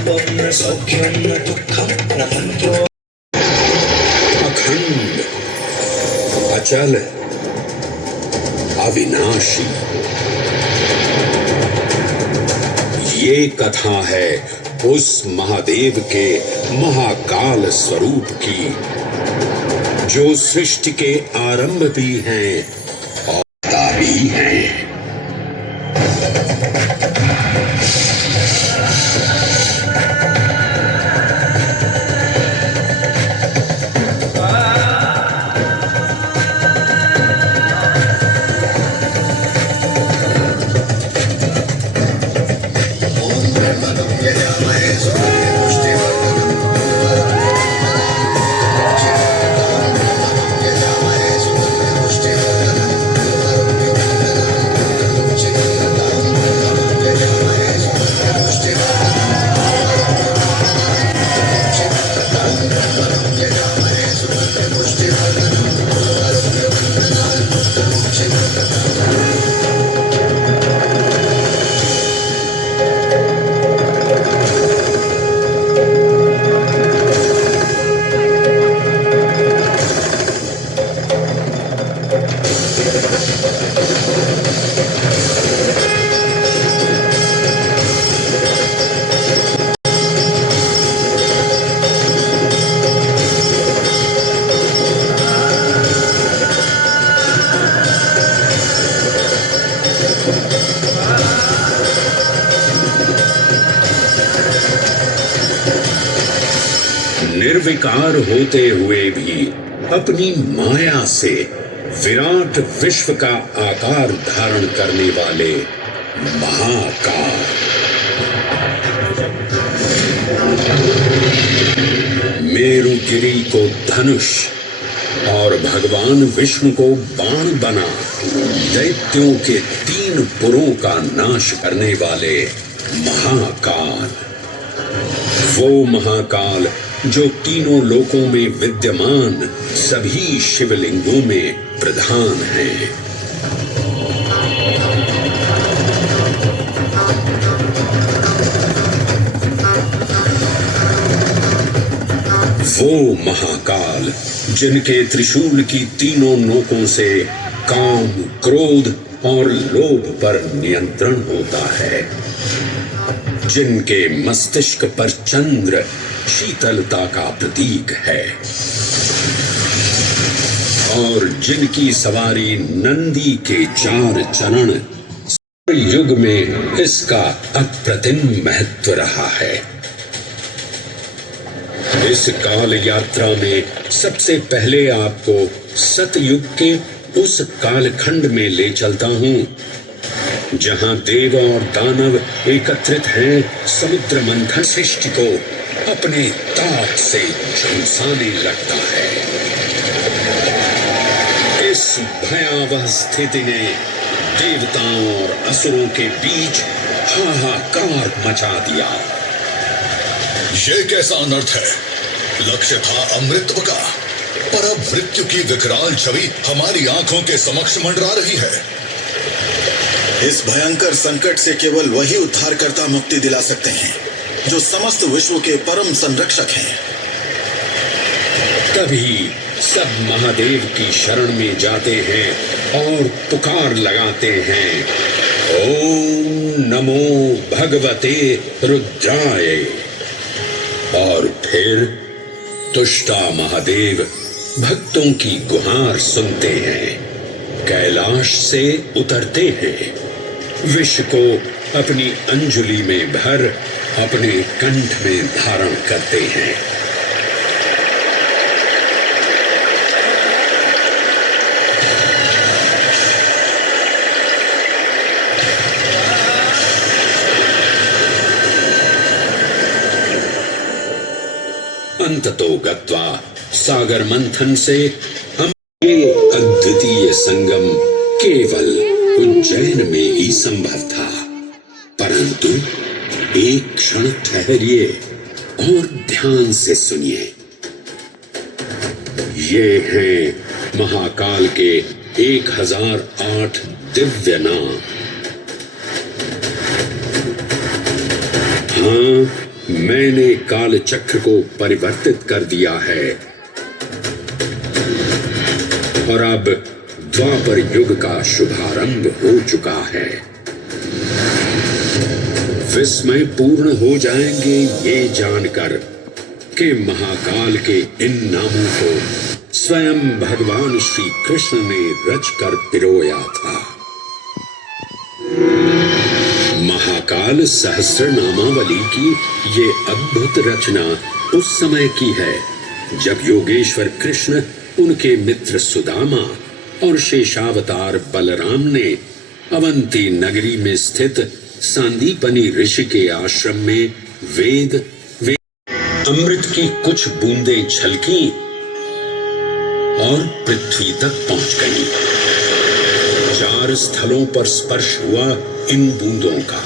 कुटुंबं न सौख्यं न दुःखं न तन्त्रो। अखंड, अचल, अविनाशी, ये कथा है उस महादेव के महाकाल स्वरूप की, जो सृष्टि के आरंभ भी हैं और पिता भी हैं। निर्विकार होते हुए भी अपनी माया से विराट विश्व का आकार धारण करने वाले महाकाल, मेरुगिरी को धनुष और भगवान विष्णु को बाण बना दैत्यों के 3 पुरों का नाश करने वाले महाकाल, वो महाकाल जो तीनों लोकों में विद्यमान सभी शिवलिंगों में प्रधान है। वो महाकाल जिनके त्रिशूल की तीनों नोकों से काम, क्रोध और लोभ पर नियंत्रण होता है, जिनके मस्तिष्क पर चंद्र शीतलता का प्रतीक है और जिनकी सवारी नंदी के 4 चरण युग में इसका अप्रतिम महत्व रहा है। इस काल यात्रा में सबसे पहले आपको सतयुग के उस कालखंड में ले चलता हूं जहां देव और दानव एकत्रित हैं समुद्र मंथन सृष्टि को अपने ताप से झुलसाने लगता है। इस भयावह स्थिति ने देवताओं और असुरों के बीच हाहाकार मचा दिया। ये कैसा अनर्थ है? लक्ष्य था अमृतत्व का, पर अब मृत्यु की विकराल छवि हमारी आंखों के समक्ष मंडरा रही है। इस भयंकर संकट से केवल वही उद्धारकर्ता मुक्ति दिला सकते हैं जो समस्त विश्व के परम संरक्षक हैं। तभी सब महादेव की शरण में जाते हैं और पुकार लगाते हैं, ओम नमो भगवते रुद्राय। और फिर तुष्टा महादेव भक्तों की गुहार सुनते हैं, कैलाश से उतरते हैं, विष को अपनी अंजुलि में भर अपने कंठ में धारण करते हैं। अंततो गत्वा सागर मंथन से हम ये अद्वितीय संगम केवल उज्जैन में ही संभव था, परंतु एक क्षण ठहरिए और ध्यान से सुनिए। ये हैं महाकाल के 1008 दिव्य नाम। हाँ, मैंने काल चक्र को परिवर्तित कर दिया है और अब द्वापर युग का शुभारंभ हो चुका है। विस्मय पूर्ण हो जाएंगे ये जानकर कि महाकाल के इन नामों को स्वयं भगवान श्री कृष्ण ने रचकर पिरोया था। महाकाल सहस्रनामावली की ये अद्भुत रचना उस समय की है जब योगेश्वर कृष्ण, उनके मित्र सुदामा और शेषावतार बलराम ने अवंती नगरी में स्थित सांदीपनी ऋषि के आश्रम में वेद अमृत की कुछ बूंदें छलकी और पृथ्वी तक पहुंच गई। 4 स्थलों पर स्पर्श हुआ इन बूंदों का।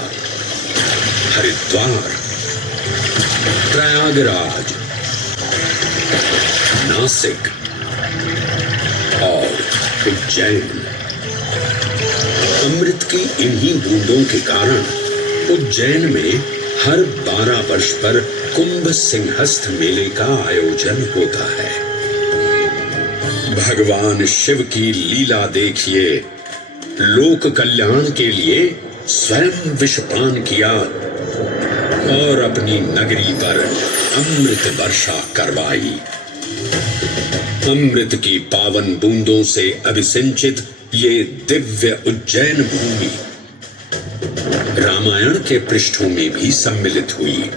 हरिद्वार, प्रयागराज, नासिक और उज्जैन। अमृत की इन्हीं बूंदों के कारण उज्जैन में हर 12 वर्ष पर कुंभ सिंहस्थ मेले का आयोजन होता है। भगवान शिव की लीला देखिए। लोक कल्याण के लिए स्वयं विषपान किया और अपनी नगरी पर अमृत वर्षा करवाई। अमृत की पावन बूंदों से अभिसिंचित ये दिव्य उज्जैन भूमि रामायण के पृष्ठों में भी सम्मिलित हुई।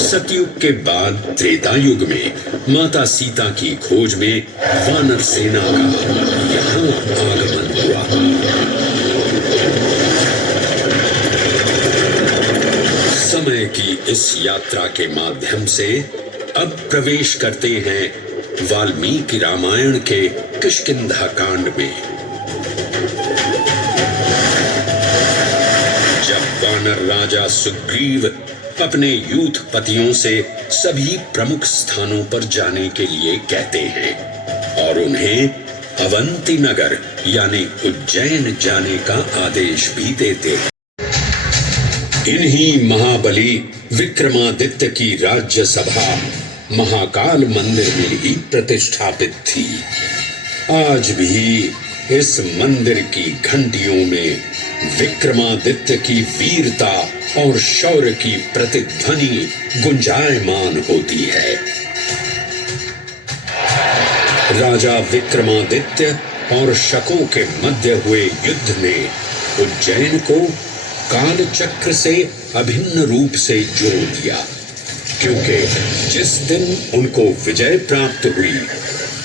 सतयुग के बाद त्रेता युग में माता सीता की खोज में वानर सेना का यहाँ आगमन हुआ। समय की इस यात्रा के माध्यम से अब प्रवेश करते हैं वाल्मीकि रामायण के किष्किंधा कांड में। जब वानर राजा सुग्रीव अपने यूथपतियों से सभी प्रमुख स्थानों पर जाने के लिए कहते हैं और उन्हें अवंती नगर यानी उज्जैन जाने का आदेश भी देते हैं। इन्हीं महाबली विक्रमादित्य की राज्यसभा महाकाल मंदिर में ही प्रतिष्ठापित थी। आज भी इस मंदिर की घंटियों में विक्रमादित्य की वीरता और शौर्य की प्रतिध्वनि गुंजायमान होती है। राजा विक्रमादित्य और शकों के मध्य हुए युद्ध ने उज्जैन को काल चक्र से अभिन्न रूप से जोड़ दिया, क्योंकि जिस दिन उनको विजय प्राप्त हुई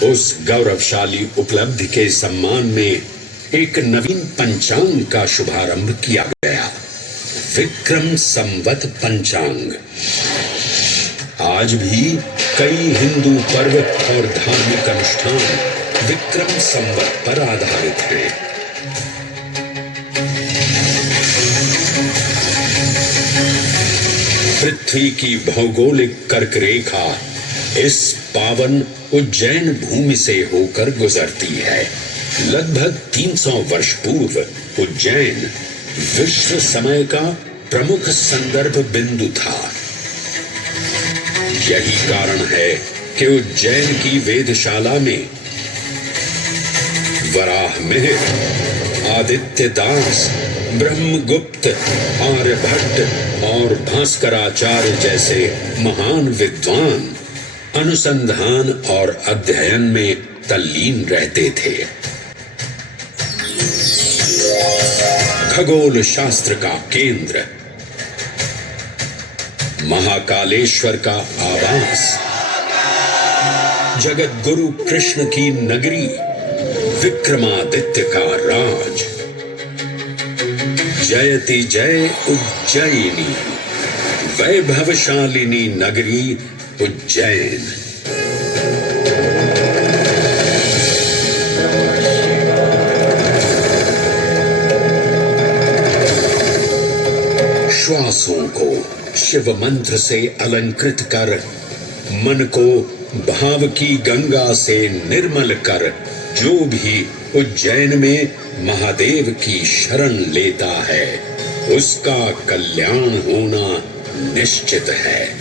उस गौरवशाली उपलब्धि के सम्मान में एक नवीन पंचांग का शुभारंभ किया गया, विक्रम संवत पंचांग। आज भी कई हिंदू पर्व और धार्मिक अनुष्ठान विक्रम संवत पर आधारित हैं। पृथ्वी की भौगोलिक कर्क रेखा इस पावन उज्जैन भूमि से होकर गुजरती है। लगभग 300 वर्ष पूर्व उज्जैन विश्व समय का प्रमुख संदर्भ बिंदु था। यही कारण है कि उज्जैन की वेदशाला में वराह मिहिर, आदित्य दास, ब्रह्मगुप्त, आर्यभट्ट और भास्कराचार्य जैसे महान विद्वान अनुसंधान और अध्ययन में तल्लीन रहते थे। खगोल शास्त्र का केंद्र, महाकालेश्वर का आवास, जगत गुरु कृष्ण की नगरी, विक्रमादित्य का राज। जयति जय उज्जैनी, वैभवशालिनी नगरी उज्जैन। श्वासों को शिव मंत्र से अलंकृत कर, मन को भाव की गंगा से निर्मल कर, जो भी उज्जैन में महादेव की शरण लेता है उसका कल्याण होना निश्चित है।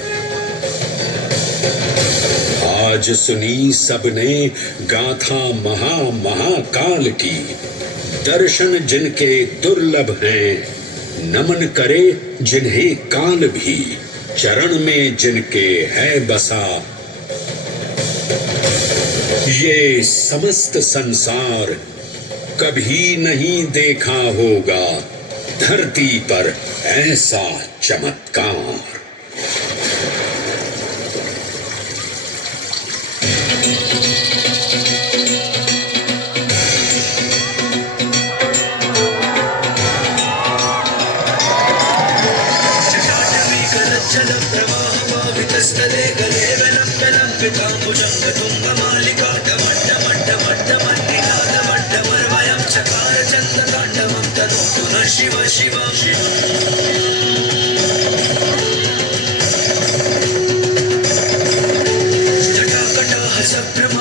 आज सुनी सबने गाथा महाकाल की, दर्शन जिनके दुर्लभ हैं, नमन करे जिन्हें काल भी, चरण में जिनके है बसा। ये समस्त संसार कभी नहीं देखा होगा धरती पर ऐसा चमत्कार। जलप्रवाहवावितस्तले गले विलम्बिताम्बुजङ्गतुङ्गमालिका डमड्डमड्डमड्डमन्निनादमड्डमर्वयं चकार चन्द्रताण्डवं तनोतु नः शिव शिव शिव। जटाकटाः सभ्रम